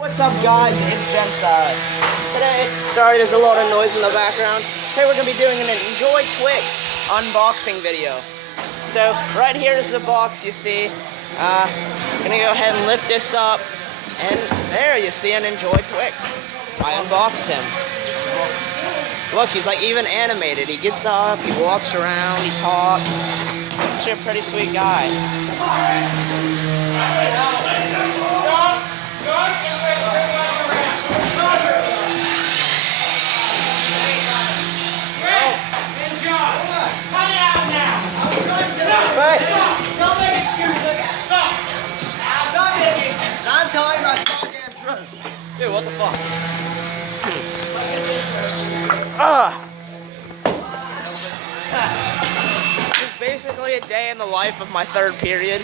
What's up, guys? It's Jensen. Today, sorry there's a lot of noise in the background. Today we're going to be doing an Enjoy Twix unboxing video. So right here is the box you see. I'm going to go ahead and lift this up. And there you see an Enjoy Twix. I unboxed him. Look, he's like even animated. He gets up, he walks around, he talks. He's a pretty sweet guy. Don't make excuses. Stop. I'm not making excuses. I'm telling my goddamn truth. Dude, what the fuck? This is basically a day in the life of my third period.